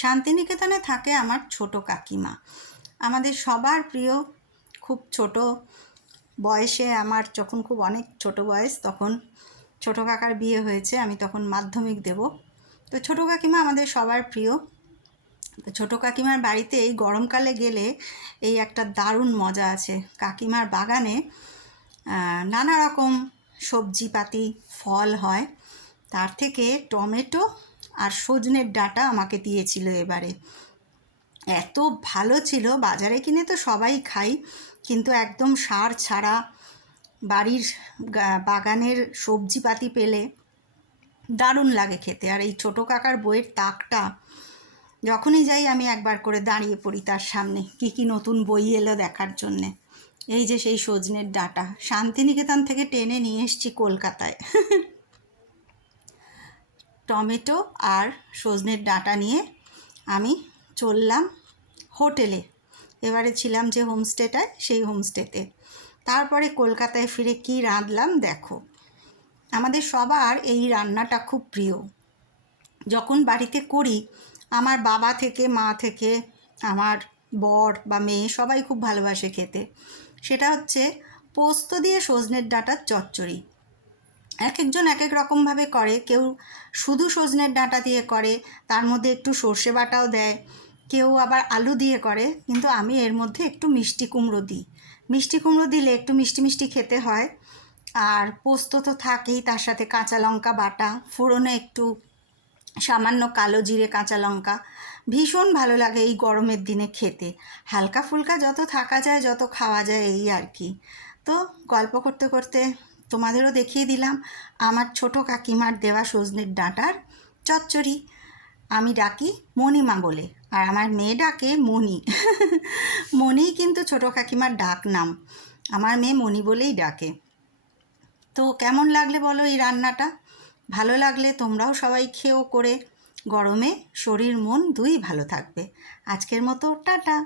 শান্তিনিকেতনে থাকে আমার ছোট কাকিমা। আমাদের সবার প্রিয়। খুব ছোট বয়সে, আমার যখন খুব অনেক ছোট বয়স, তখন ছোট কাকার বিয়ে হয়েছে, আমি তখন মাধ্যমিক দেব। তো ছোট কাকিমা আমাদের সবার প্রিয়। তো ছোট কাকিমার বাড়িতে এই গরমকালে গেলে এই একটা দারুণ মজা আছে। কাকিমার বাগানে নানা রকম সবজিপাতি ফল হয়, তার থেকে টমেটো আর সজনের ডাঁটা আমাকে দিয়েছিল এবারে। এত ভালো ছিল, বাজারে কিনে তো সবাই খাই, কিন্তু একদম সার ছাড়া বাড়ির বাগানের সবজিপাতি পেলে দারুণ লাগে খেতে। আর এই ছোটো কাকার বইয়ের তাকটা যখনই যাই আমি একবার করে দাঁড়িয়ে পড়ি তার সামনে, কি কি নতুন বই এলো দেখার জন্যে। এই যে সেই সজনের ডাঁটা শান্তিনিকেতন থেকে টেনে নিয়ে এসেছি কলকাতায়। টমেটো আর সজনের ডাঁটা নিয়ে আমি চললাম হোটেলে। এবারে ছিলাম যে হোমস্টেটায়, সেই হোমস্টেতে। তারপরে কলকাতায় ফিরে কি রাঁধলাম দেখো। আমাদের সবার এই রান্নাটা খুব প্রিয়। যখন বাড়িতে করি, আমার বাবা থেকে মা থেকে আমার বর বা মেয়ে সবাই খুব ভালোবাসে খেতে। সেটা হচ্ছে পোস্ত দিয়ে সজনের ডাঁটার চচ্চড়ি। এক একজন এক এক রকমভাবে করে। কেউ শুধু সজনের ডাঁটা দিয়ে করে, তার মধ্যে একটু সর্ষে বাটাও দেয়। কেউ আবার আলু দিয়ে করে, কিন্তু আমি এর মধ্যে একটু মিষ্টি কুমড়ো দিই। মিষ্টি কুমড়ো দিলে একটু মিষ্টি মিষ্টি খেতে হয়। আর পোস্ত তো থাকেই, তার সাথে কাঁচা লঙ্কা বাটা, ফোড়নে একটু সামান্য কালো জিরে কাঁচা লঙ্কা। ভীষণ ভালো লাগে এই গরমের দিনে খেতে। হালকা ফুলকা যত থাকা যায়, যত খাওয়া যায়, এই আর কি। তো গল্প করতে করতে তোমাদেরও দেখিয়ে দিলাম আমার ছোট কাকিমার দেওয়া সজনের ডাঁটার চচ্চড়ি। আমি ডাকি মণিমা বলে, আর আমার মেয়ে ডাকে মণি। মণিই কিন্তু ছোট কাকিমার ডাক নাম। আমার মেয়ে মণি বলেই ডাকে। তো কেমন লাগলে বলো এই রান্নাটা? ভালো লাগলে তোমরাও সবাই খেয়েও করে। গরমে শরীর মন দুই ভালো থাকবে। আজকের মতো টাটা।